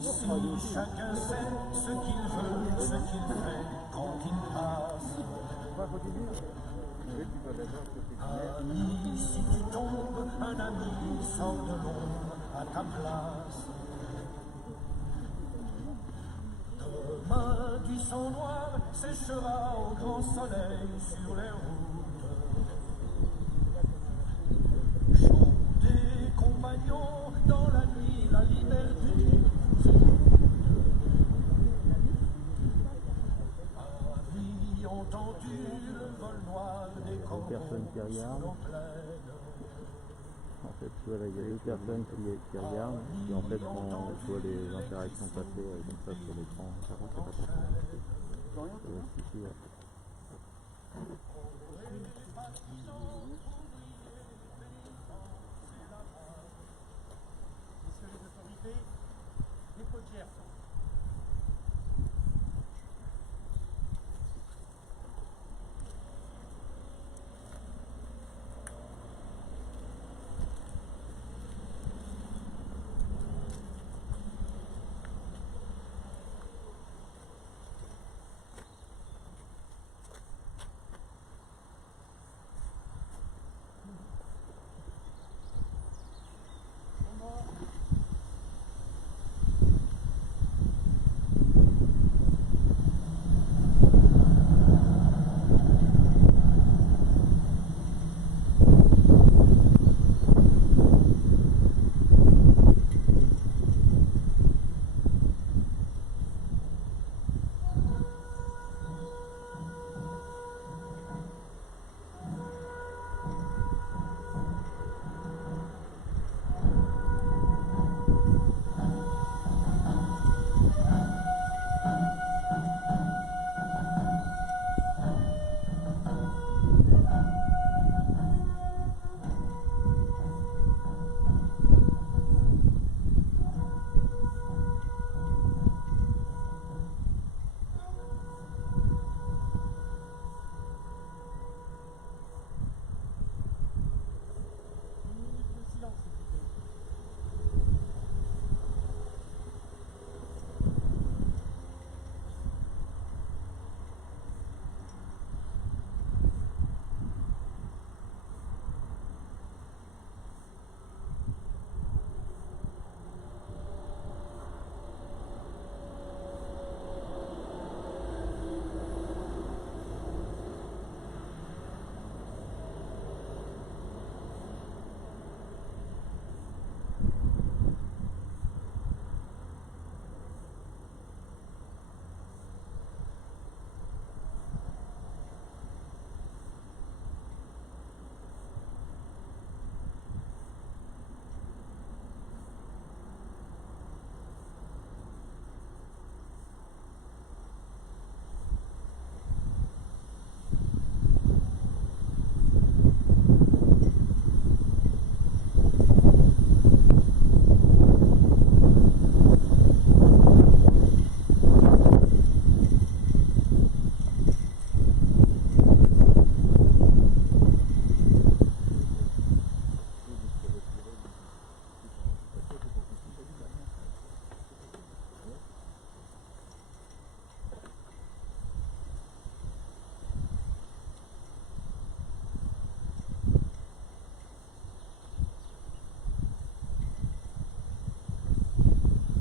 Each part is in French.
Ici, chacun sait ce qu'il veut, ce qu'il fait quand il passe. Ami, si tu tombes, un ami sort de l'ombre à ta place. Demain, du sang noir séchera au grand soleil sur les routes. Chant des compagnons dans la nuit, la liberté. Amis, entendu le vol noir des corbeaux personnes qui regardent. sur nos plaines. En fait, tu vois, là, il y a deux personnes qui regardent, et en fait, on voit les interactions passer comme ça sur l'écran. Par contre, c'est pas trop compliqué. Ça va suffire. Messieurs les autorités, dépôt de Gerson.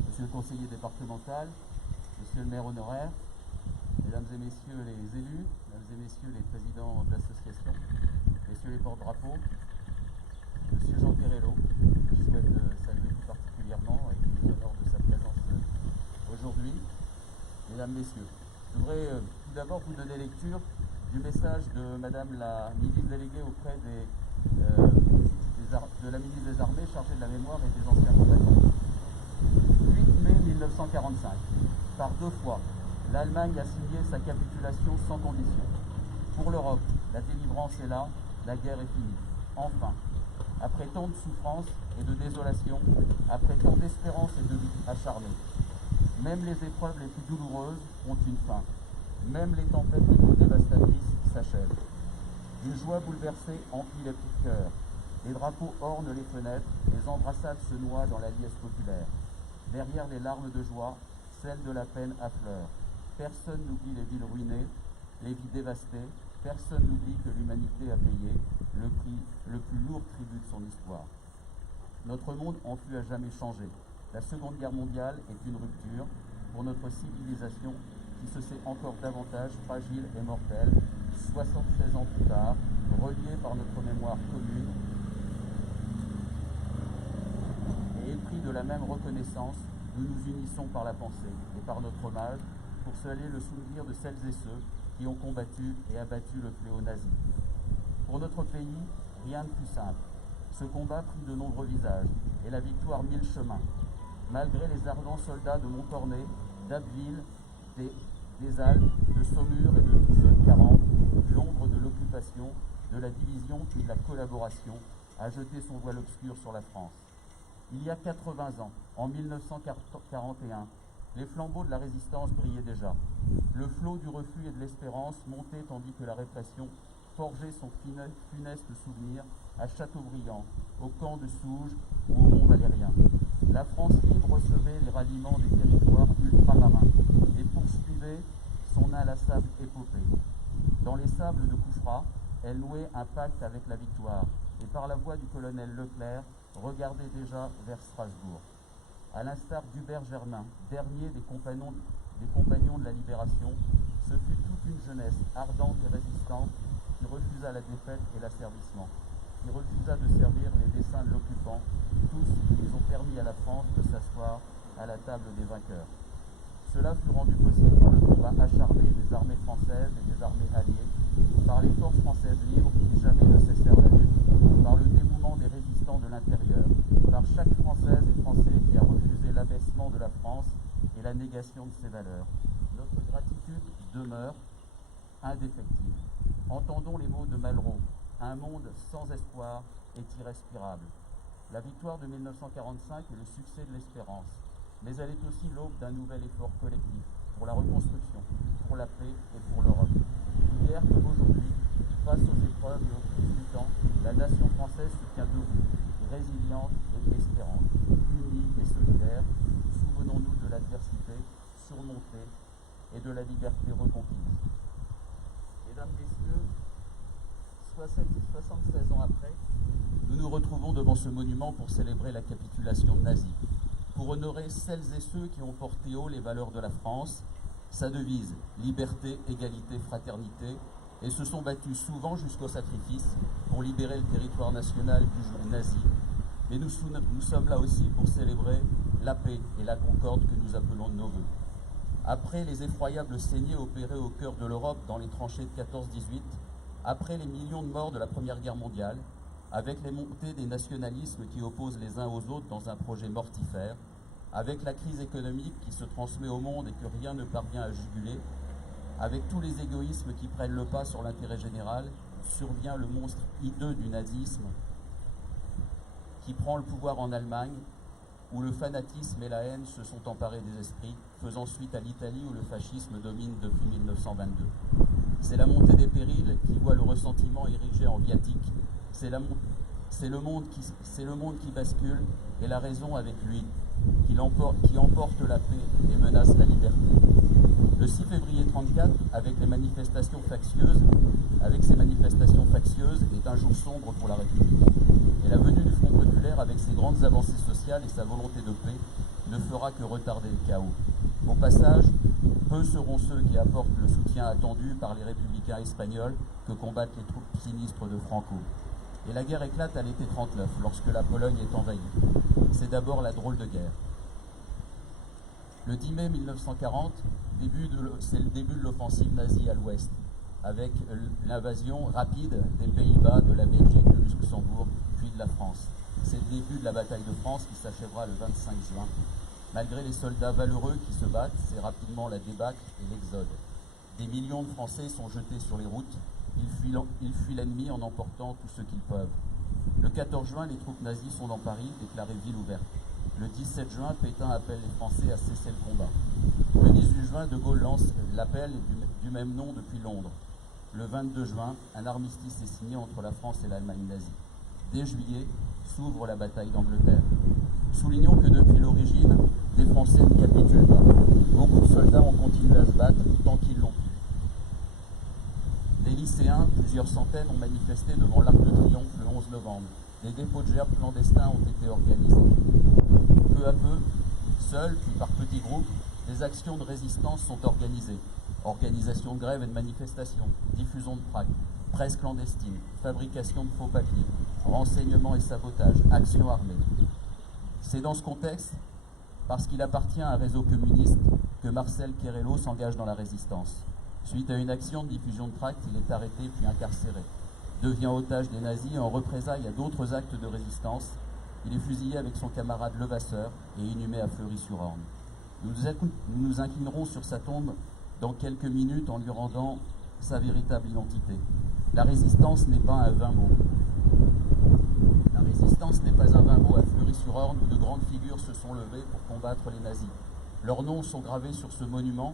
Monsieur le conseiller départemental, monsieur le maire honoraire, mesdames et messieurs les élus, mesdames et messieurs les présidents de l'association, messieurs les porte-drapeaux, monsieur Jean Perello, que je souhaite saluer tout particulièrement et qui nous honore de sa présence aujourd'hui, mesdames, messieurs. Je voudrais tout d'abord vous donner lecture du message de madame la ministre déléguée auprès de la ministre des Armées chargée de la mémoire et des anciens combattants. 8 mai 1945. Par deux fois, l'Allemagne a signé sa capitulation sans condition. Pour l'Europe, la délivrance est là, la guerre est finie. Enfin, après tant de souffrances et de désolation, après tant d'espérance et de luttes acharnées, même les épreuves les plus douloureuses ont une fin. Même les tempêtes les plus dévastatrices s'achèvent. Une joie bouleversée emplit les petits cœurs. Les drapeaux ornent les fenêtres, les embrassades se noient dans la liesse populaire. Derrière les larmes de joie, celles de la peine affleurent. Personne n'oublie les villes ruinées, les vies dévastées. Personne n'oublie que l'humanité a payé le plus lourd tribut de son histoire. Notre monde en fut à jamais changé. La Seconde Guerre mondiale est une rupture pour notre civilisation qui se sait encore davantage fragile et mortelle, 76 ans plus tard, reliée par notre mémoire commune et épris de la même reconnaissance, nous nous unissons par la pensée et par notre hommage pour saluer le souvenir de celles et ceux qui ont combattu et abattu le fléau nazi. Pour notre pays, rien de plus simple. Ce combat prit de nombreux visages et la victoire mille chemins. Malgré les ardents soldats de Montcornet, d'Abbeville, des Alpes, de Saumur et de tous ceux de 40, l'ombre de l'occupation, de la division puis de la collaboration a jeté son voile obscur sur la France. Il y a 80 ans, en 1941, les flambeaux de la résistance brillaient déjà. Le flot du refus et de l'espérance montait tandis que la répression forgeait son funeste souvenir à Châteaubriand, au camp de Souges ou au Mont-Valérien. La France libre recevait les ralliements des territoires ultramarins et poursuivait son inlassable épopée. Dans les sables de Coufra, elle nouait un pacte avec la victoire et par la voix du colonel Leclerc regardait déjà vers Strasbourg. À l'instar d'Hubert Germain, dernier des compagnons de la libération, ce fut toute une jeunesse ardente et résistante qui refusa la défaite et l'asservissement, qui refusa de servir les desseins de l'occupant, tous ils ont permis à la France de s'asseoir à la table des vainqueurs. Cela fut rendu possible par le combat acharné des armées françaises et des armées alliées, par les forces françaises libres qui jamais ne cessèrent la lutte, par le dévouement des résistants de l'intérieur, par chaque Française et Français qui a refusé l'abaissement de la France et la négation de ses valeurs. Notre gratitude demeure indéfectible. Entendons les mots de Malraux. Un monde sans espoir est irrespirable. La victoire de 1945 est le succès de l'espérance, mais elle est aussi l'aube d'un nouvel effort collectif pour la reconstruction, pour la paix et pour l'Europe. Hier comme aujourd'hui, face aux épreuves et aux crises du temps, la nation française se tient debout, résiliente et espérante, unie et solidaire. Souvenons-nous de l'adversité surmontée et de la liberté reconquise. Mesdames, Messieurs, 76 ans après, nous nous retrouvons devant ce monument pour célébrer la capitulation nazie, pour honorer celles et ceux qui ont porté haut les valeurs de la France, sa devise « Liberté, égalité, fraternité », et se sont battus souvent jusqu'au sacrifice pour libérer le territoire national du joug nazi. Mais nous sommes là aussi pour célébrer la paix et la concorde que nous appelons de nos voeux. Après les effroyables saignées opérées au cœur de l'Europe dans les tranchées de 14-18, après les millions de morts de la Première Guerre mondiale, avec les montées des nationalismes qui opposent les uns aux autres dans un projet mortifère, avec la crise économique qui se transmet au monde et que rien ne parvient à juguler, avec tous les égoïsmes qui prennent le pas sur l'intérêt général, survient le monstre hideux du nazisme qui prend le pouvoir en Allemagne, où le fanatisme et la haine se sont emparés des esprits, faisant suite à l'Italie où le fascisme domine depuis 1922. C'est la montée des périls qui voit le ressentiment érigé en viatique. C'est le monde qui bascule et la raison avec lui, qui emporte la paix et menace la liberté. Le 6 février 1934, avec ces manifestations factieuses, est un jour sombre pour la République. Et la venue du Front populaire, avec ses grandes avancées sociales et sa volonté de paix, ne fera que retarder le chaos. Au passage, peu seront ceux qui apportent le soutien attendu par les républicains espagnols que combattent les troupes sinistres de Franco. Et la guerre éclate à l'été 1939, lorsque la Pologne est envahie. C'est d'abord la drôle de guerre. Le 10 mai 1940, c'est le début de l'offensive nazie à l'ouest, avec l'invasion rapide des Pays-Bas, de la Belgique, du Luxembourg, puis de la France. C'est le début de la bataille de France qui s'achèvera le 25 juin. Malgré les soldats valeureux qui se battent, c'est rapidement la débâcle et l'exode. Des millions de Français sont jetés sur les routes. Ils fuient l'ennemi en emportant tout ce qu'ils peuvent. Le 14 juin, les troupes nazies sont dans Paris, déclarées ville ouverte. Le 17 juin, Pétain appelle les Français à cesser le combat. Le 18 juin, De Gaulle lance l'appel du même nom depuis Londres. Le 22 juin, un armistice est signé entre la France et l'Allemagne nazie. Dès juillet, s'ouvre la bataille d'Angleterre. Soulignons que depuis l'origine, des Français ne capitulent pas. Beaucoup de soldats ont continué à se battre tant qu'ils l'ont pu. Des lycéens, plusieurs centaines, ont manifesté devant l'Arc de Triomphe le 11 novembre. Des dépôts de gerbes clandestins ont été organisés. Peu à peu, seuls, puis par petits groupes, des actions de résistance sont organisées. Organisation de grèves et de manifestations, diffusion de tracts, presse clandestine, fabrication de faux papiers, renseignement et sabotage, actions armées. C'est dans ce contexte, parce qu'il appartient à un réseau communiste, que Marcel Querello s'engage dans la résistance. Suite à une action de diffusion de tracts, il est arrêté puis incarcéré. Devient otage des nazis et en représailles à d'autres actes de résistance. Il est fusillé avec son camarade Levasseur et inhumé à Fleury-sur-Orne. Nous nous inclinerons sur sa tombe dans quelques minutes en lui rendant sa véritable identité. La résistance n'est pas un vain mot. La résistance n'est pas un vain mot à Fleury-sur-Orne où de grandes figures se sont levées pour combattre les nazis. Leurs noms sont gravés sur ce monument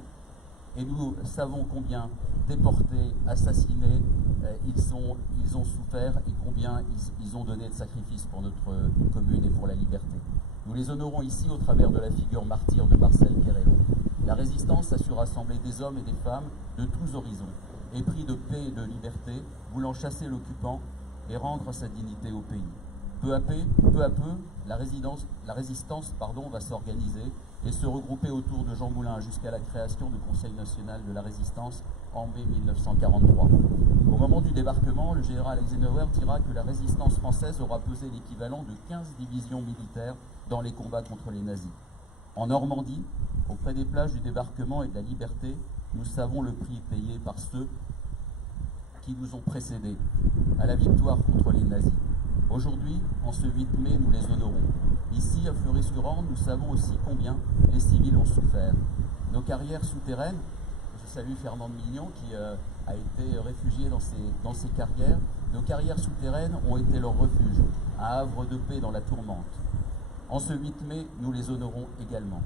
et nous savons combien déportés, assassinés, ils ont souffert et combien ils ont donné de sacrifices pour notre commune et pour la liberté. Nous les honorons ici au travers de la figure martyre de Marcel Querello. La résistance a su rassembler des hommes et des femmes de tous horizons, épris de paix et de liberté, voulant chasser l'occupant et rendre sa dignité au pays. Peu à peu, la résistance va s'organiser et se regrouper autour de Jean Moulin jusqu'à la création du Conseil national de la résistance en mai 1943. Au moment du débarquement, le général Eisenhower dira que la résistance française aura pesé l'équivalent de 15 divisions militaires dans les combats contre les nazis. En Normandie, auprès des plages du débarquement et de la liberté, nous savons le prix payé par ceux qui nous ont précédés à la victoire contre les nazis. Aujourd'hui, en ce 8 mai, nous les honorons. Ici, à Fleury-sur-Orne, nous savons aussi combien les civils ont souffert. Nos carrières souterraines, je salue Fernand Mignon qui a été réfugié dans ses carrières, nos carrières souterraines ont été leur refuge, un havre de paix dans la tourmente. En ce 8 mai, nous les honorons également.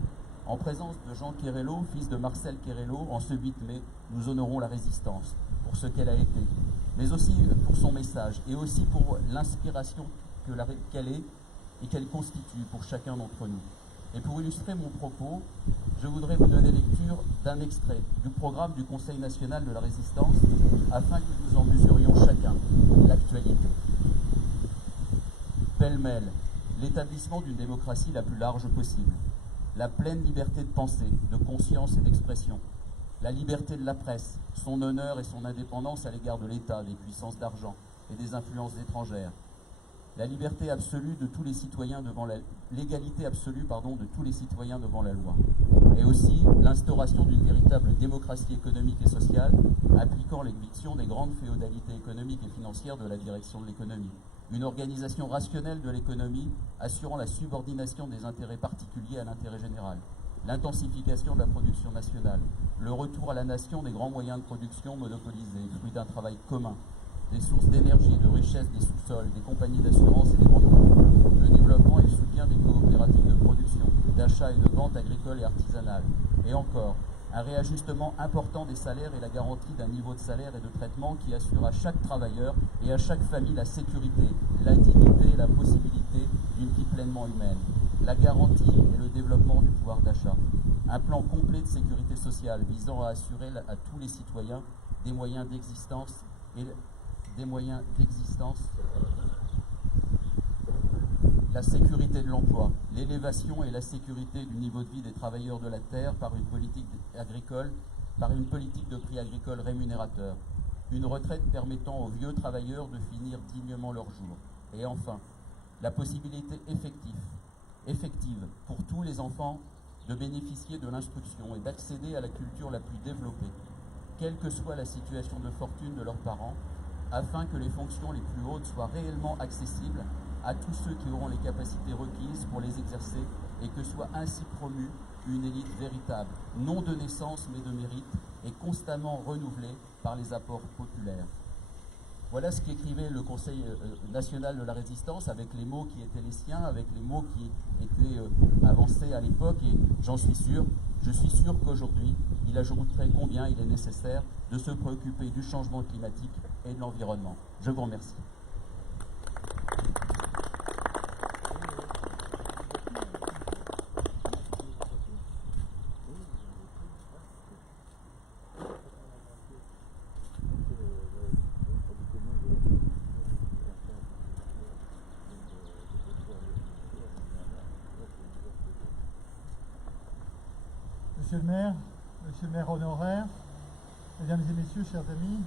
En présence de Jean Querello, fils de Marcel Querello, en ce 8 mai, nous honorons la résistance pour ce qu'elle a été, mais aussi pour son message et aussi pour l'inspiration qu'elle est et qu'elle constitue pour chacun d'entre nous. Et pour illustrer mon propos, je voudrais vous donner lecture d'un extrait du programme du Conseil national de la résistance afin que nous en mesurions chacun l'actualité. Pêle-mêle, l'établissement d'une démocratie la plus large possible, la pleine liberté de pensée, de conscience et d'expression, la liberté de la presse, son honneur et son indépendance à l'égard de l'État, des puissances d'argent et des influences étrangères, la liberté absolue de tous les citoyens devant l'égalité absolue de tous les citoyens devant la loi, et aussi l'instauration d'une véritable démocratie économique et sociale impliquant l'éviction des grandes féodalités économiques et financières de la direction de l'économie, une organisation rationnelle de l'économie assurant la subordination des intérêts particuliers à l'intérêt général, l'intensification de la production nationale, le retour à la nation des grands moyens de production monopolisés, fruit d'un travail commun, des sources d'énergie, de richesse des sous-sols, des compagnies d'assurance et des grands groupes, le développement et le soutien des coopératives de production, d'achat et de vente agricole et artisanale, et encore, un réajustement important des salaires et la garantie d'un niveau de salaire et de traitement qui assure à chaque travailleur et à chaque famille la sécurité, la dignité et la possibilité d'une vie pleinement humaine, la garantie et le développement du pouvoir d'achat, un plan complet de sécurité sociale visant à assurer à tous les citoyens des moyens d'existence la sécurité de l'emploi, l'élévation et la sécurité du niveau de vie des travailleurs de la terre par une politique de prix agricole rémunérateur, une retraite permettant aux vieux travailleurs de finir dignement leurs jours, et enfin, la possibilité effective pour tous les enfants de bénéficier de l'instruction et d'accéder à la culture la plus développée, quelle que soit la situation de fortune de leurs parents, afin que les fonctions les plus hautes soient réellement accessibles à tous ceux qui auront les capacités requises pour les exercer et que soit ainsi promue une élite véritable, non de naissance mais de mérite et constamment renouvelée par les apports populaires. Voilà ce qu'écrivait le Conseil national de la résistance avec les mots qui étaient les siens, avec les mots qui étaient avancés à l'époque et je suis sûr qu'aujourd'hui, il ajouterait combien il est nécessaire de se préoccuper du changement climatique et de l'environnement. Je vous remercie. Monsieur le maire honoraire, mesdames et messieurs, chers amis,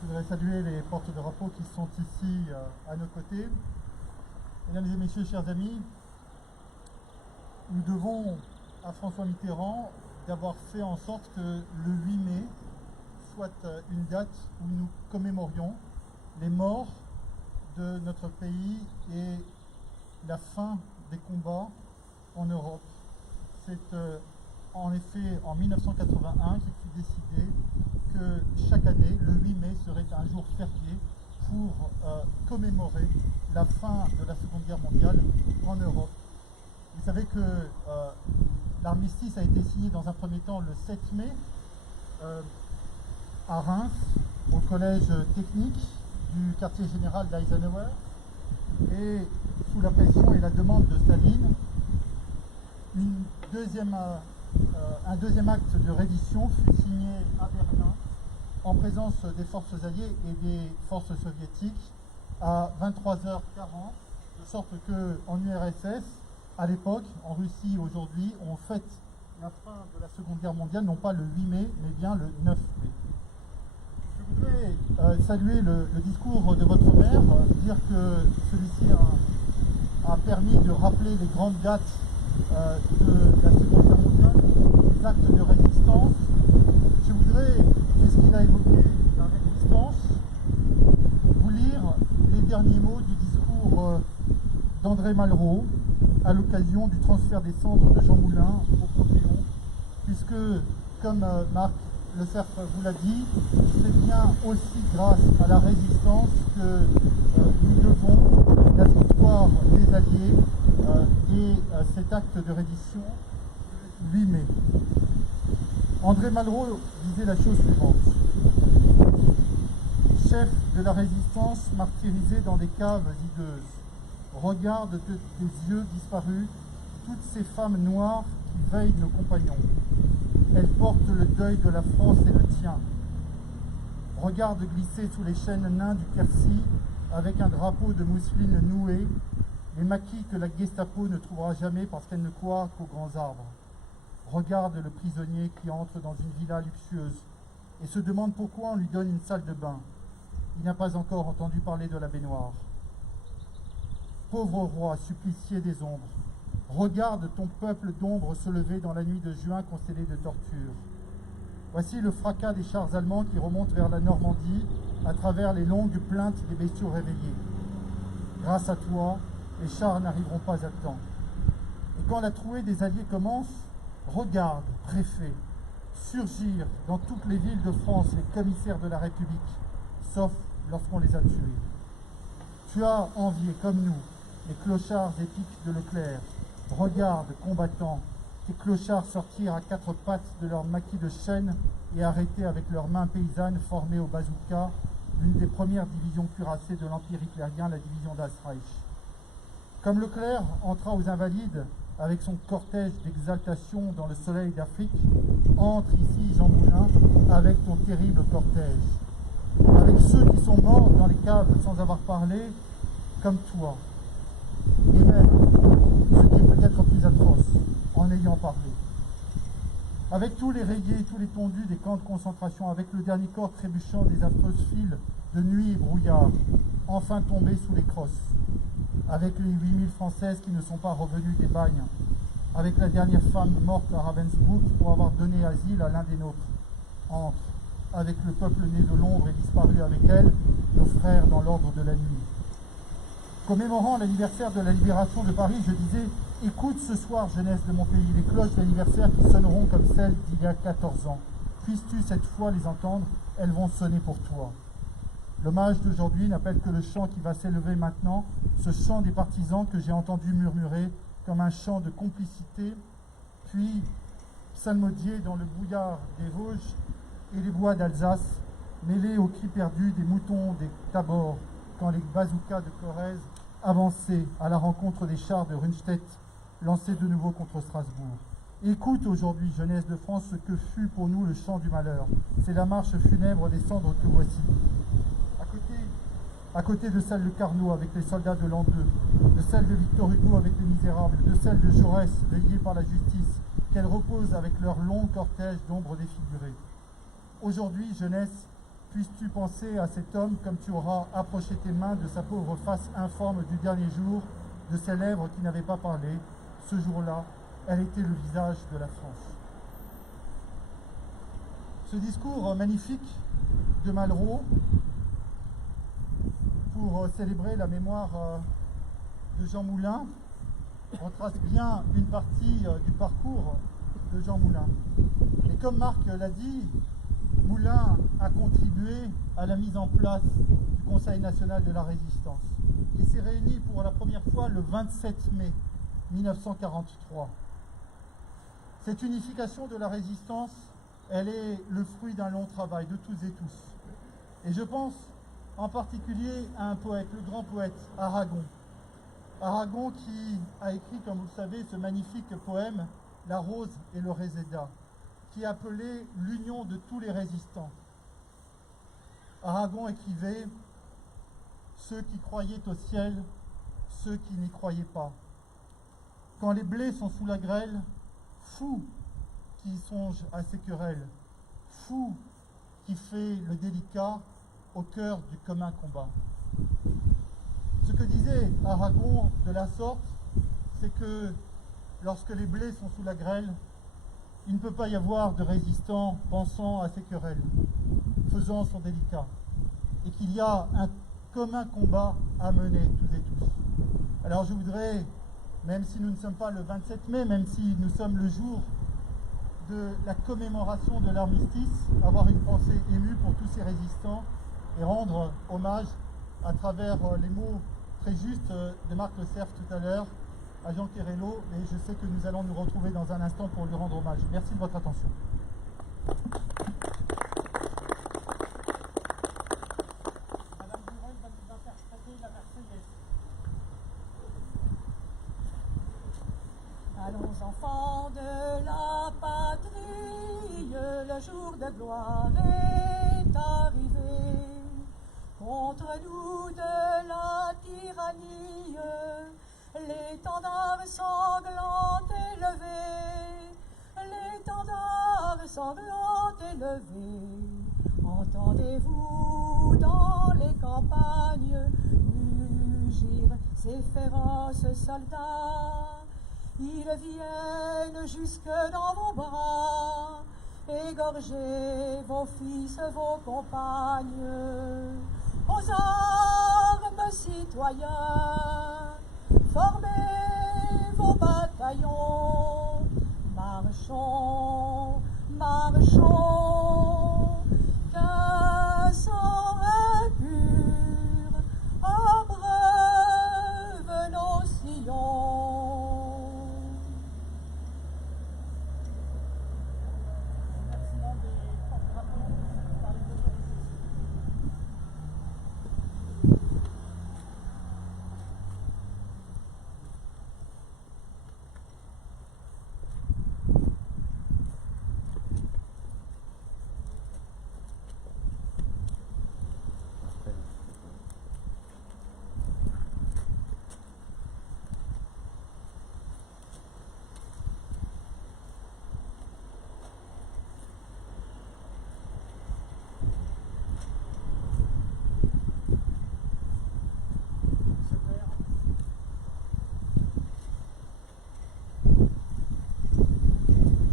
je voudrais saluer les porte-drapeaux qui sont ici à nos côtés. Mesdames et messieurs, chers amis, nous devons à François Mitterrand d'avoir fait en sorte que le 8 mai soit une date où nous commémorions les morts de notre pays et la fin des combats en Europe. C'est en effet en 1981 qu'il fut décidé que chaque année, le 8 mai serait un jour férié pour commémorer la fin de la Seconde Guerre mondiale en Europe. Vous savez que l'armistice a été signé dans un premier temps le 7 mai à Reims, au collège technique du quartier général d'Eisenhower, et sous la pression et la demande de Staline, un deuxième acte de reddition fut signé à Berlin en présence des forces alliées et des forces soviétiques à 23h40, de sorte qu'en URSS, à l'époque, en Russie aujourd'hui, on fête la fin de la Seconde Guerre mondiale, non pas le 8 mai, mais bien le 9 mai. Je voudrais saluer le discours de votre maire, dire que celui-ci a permis de rappeler les grandes dates de la Seconde Guerre mondiale, les actes de résistance. Je voudrais, puisqu'il a évoqué la résistance, vous lire les derniers mots du discours d'André Malraux à l'occasion du transfert des cendres de Jean Moulin au Panthéon, puisque, comme Marc Le Cerf vous l'a dit, c'est bien aussi grâce à la résistance que nous devons la victoire des Alliés et cet acte de reddition le 8 mai. André Malraux disait la chose suivante. Chef de la résistance martyrisé dans des caves hideuses, regarde de tes yeux disparus toutes ces femmes noires qui veillent nos compagnons. Elles portent le deuil de la France et le tien. Regarde glisser sous les chênes nains du Quercy, avec un drapeau de mousseline noué, les maquis que la Gestapo ne trouvera jamais parce qu'elle ne croit qu'aux grands arbres. Regarde le prisonnier qui entre dans une villa luxueuse et se demande pourquoi on lui donne une salle de bain. Il n'a pas encore entendu parler de la baignoire. Pauvre roi, supplicié des ombres, regarde ton peuple d'ombre se lever dans la nuit de juin constellée de tortures. Voici le fracas des chars allemands qui remontent vers la Normandie à travers les longues plaintes des bestiaux réveillés. Grâce à toi, les chars n'arriveront pas à temps. Et quand la trouée des Alliés commence, regarde, préfet, surgir dans toutes les villes de France les commissaires de la République, sauf lorsqu'on les a tués. Tu as envié, comme nous, les clochards épiques de Leclerc. Regarde, combattants, ces clochards sortir à quatre pattes de leur maquis de chêne et arrêter avec leurs mains paysannes formées au bazooka l'une des premières divisions cuirassées de l'Empire hitlérien, la division d'Alsreich. Comme Leclerc entra aux Invalides avec son cortège d'exaltation dans le soleil d'Afrique, entre ici Jean Moulin avec ton terrible cortège. Avec ceux qui sont morts dans les caves sans avoir parlé, comme toi. Et même, ce qui est peut-être plus atroce, en ayant parlé. Avec tous les rayés, tous les tondus des camps de concentration, avec le dernier corps trébuchant des affreuses files de nuit et brouillard, enfin tombés sous les crosses. Avec les 8000 Françaises qui ne sont pas revenues des bagnes. Avec la dernière femme morte à Ravensbrück pour avoir donné asile à l'un des nôtres. Entre, avec le peuple né de l'ombre et disparu avec elle, nos frères dans l'ordre de la nuit. Commémorant l'anniversaire de la libération de Paris, je disais « Écoute ce soir, jeunesse de mon pays, les cloches d'anniversaire qui sonneront comme celles d'il y a 14 ans. Puisses-tu cette fois les entendre, elles vont sonner pour toi. » L'hommage d'aujourd'hui n'appelle que le chant qui va s'élever maintenant, ce chant des partisans que j'ai entendu murmurer comme un chant de complicité, puis psalmodier dans le brouillard des Vosges et les bois d'Alsace, mêlés aux cris perdus des moutons des Tabors, quand les bazookas de Corrèze avançaient à la rencontre des chars de Rundstedt, lancés de nouveau contre Strasbourg. Écoute aujourd'hui, jeunesse de France, ce que fut pour nous le chant du malheur. C'est la marche funèbre des cendres que voici. À côté de celle de Carnot avec les soldats de l'an 2, de celle de Victor Hugo avec les Misérables, de celle de Jaurès veillée par la justice, qu'elles reposent avec leur long cortège d'ombres défigurées. Aujourd'hui, jeunesse, puisses-tu penser à cet homme comme tu auras approché tes mains de sa pauvre face informe du dernier jour, de ses lèvres qui n'avaient pas parlé. Ce jour-là, elle était le visage de la France. Ce discours magnifique de Malraux, pour célébrer la mémoire de Jean Moulin, retrace bien une partie du parcours de Jean Moulin. Et comme Marc l'a dit, Moulin a contribué à la mise en place du Conseil national de la résistance, qui s'est réuni pour la première fois le 27 mai 1943. Cette unification de la résistance, elle est le fruit d'un long travail de tous et tous. Et je pense en particulier à un poète, le grand poète Aragon. Aragon qui a écrit, comme vous le savez, ce magnifique poème « La rose et le réséda », qui appelait l'union de tous les résistants. Aragon écrivait « Ceux qui croyaient au ciel, ceux qui n'y croyaient pas. Quand les blés sont sous la grêle, fou qui songe à ces querelles, fou qui fait le délicat au cœur du commun combat. » Ce que disait Aragon de la sorte, c'est que lorsque les blés sont sous la grêle, il ne peut pas y avoir de résistants pensant à ces querelles, faisant son délicat, et qu'il y a un commun combat à mener tous et tous. Alors je voudrais, même si nous ne sommes pas le 27 mai, même si nous sommes le jour de la commémoration de l'armistice, avoir une pensée émue pour tous ces résistants et rendre hommage à travers les mots très justes de Marc Le Cerf tout à l'heure, à Jean Querello, et je sais que nous allons nous retrouver dans un instant pour lui rendre hommage. Merci de votre attention. Madame Burel va nous interpréter la Marseillaise. Allons enfants de la patrie, le jour de gloire est arrivé. Contre nous de la tyrannie, l'étendard sanglant élevé, l'étendard sanglant élevé. Entendez-vous dans les campagnes mugir ces féroces soldats? Ils viennent jusque dans vos bras, égorger vos fils, vos compagnes. Aux armes, citoyens, formez vos bataillons. Marchons, marchons, qu'un sang impur abreuve nos sillons. Remerciement des porte-drapeaux par les autorités.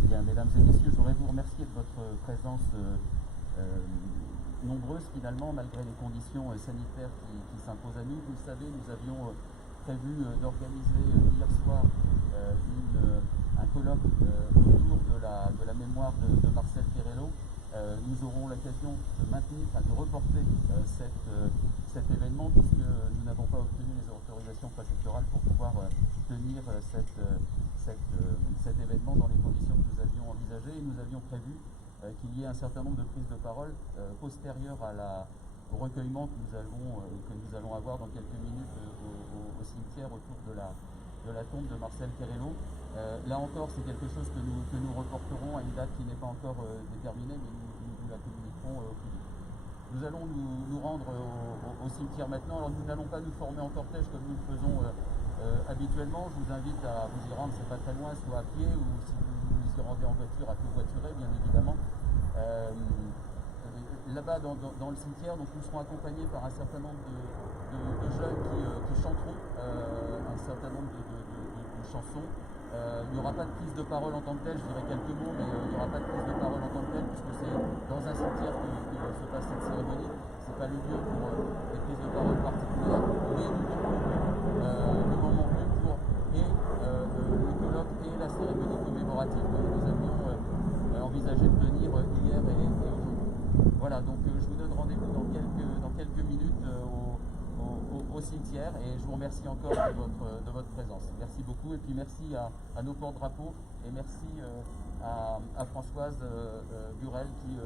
Bien, mesdames et messieurs, je voudrais vous remercier de votre présence nombreuse finalement, malgré les conditions sanitaires qui s'imposent à nous. Vous le savez, nous avions prévu d'organiser hier soir un colloque autour de la mémoire de Marcel Querello. Nous aurons l'occasion de maintenir, de reporter cet événement puisque nous n'avons pas obtenu les autorisations préfectorales pour pouvoir tenir cet événement dans les conditions que nous avions envisagées, et nous avions prévu qu'il y ait un certain nombre de prises de parole postérieures au recueillement que nous allons avoir dans quelques minutes au cimetière autour de la tombe de Marcel Querello. Là encore, c'est quelque chose que nous reporterons à une date qui n'est pas encore déterminée, mais nous la communiquerons au plus vite. Nous allons nous rendre au cimetière maintenant. Alors nous n'allons pas nous former en cortège comme nous le faisons habituellement. Je vous invite à vous y rendre, c'est pas très loin, soit à pied ou si vous s'y rendait en voiture, à covoiturer bien évidemment. Là-bas dans le cimetière, donc nous serons accompagnés par un certain nombre de jeunes qui chanteront un certain nombre de chansons. Il n'y aura pas de prise de parole en tant que telle, je dirais quelques mots, mais il n'y aura pas de prise de parole en tant que telle, puisque c'est dans un cimetière que se passe cette cérémonie. Ce n'est pas le lieu pour des prises de parole particulières, mais nous le moment venu pour le colloque et la cérémonie commémorative que nous avions envisagé de tenir hier et aujourd'hui. Voilà, donc je vous donne rendez-vous dans quelques minutes au cimetière et je vous remercie encore de votre présence. Merci beaucoup et puis merci à nos porte-drapeaux et merci à Françoise Burel qui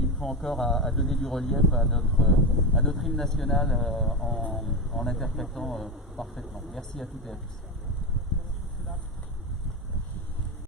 une fois encore a donné du relief à notre hymne national en l'interprétant parfaitement. Merci à toutes et à tous.